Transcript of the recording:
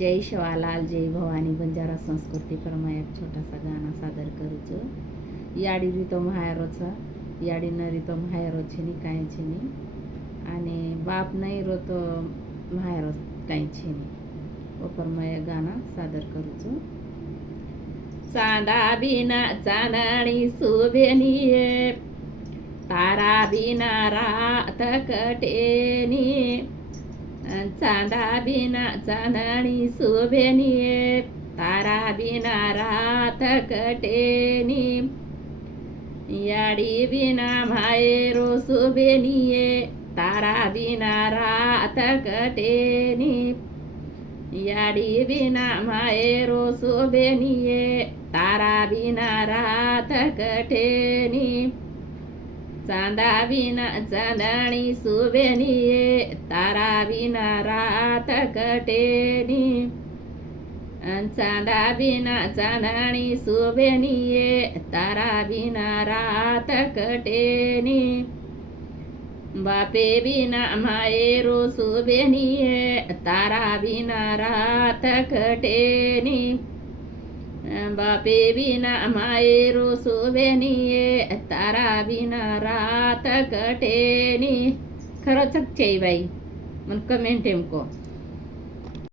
जय शिवालाल जय भवानी बंजारा संस्कृती परमा एक छोटासा गाणं सादर करूचो. याडी रितम हायरोचा याडी न रितम हायरो छेनी काय छेनी आणि बाप नाही रोतो हायरो काय छेनी व परमा एक गाणं सादर करूचो. चांदा बिना चांदणी सुभेनिये तारा बिना रात कटेनी चांदा बिना चांदणी शोभेनिये तारा बिना रात कटेनी याडी बिना मायरो शोभेनिये तारा बिना रात कटेनी याडी बिना मायरो शोभेनिये तारा बिना रात कटेनी चांदा बिना चांदणी शोभेनिये तारा बिना रात कटेनी चांदा बिना चांदणी शोभेनिये तारा बिना रात कटेनी बापे बिना मायरो शोभेनिये तारा बिना रात कटेनी बापे बिना मायरो शोभेनिये तारा बिना रात कटेनी. खरंच बाई मन कमेंट को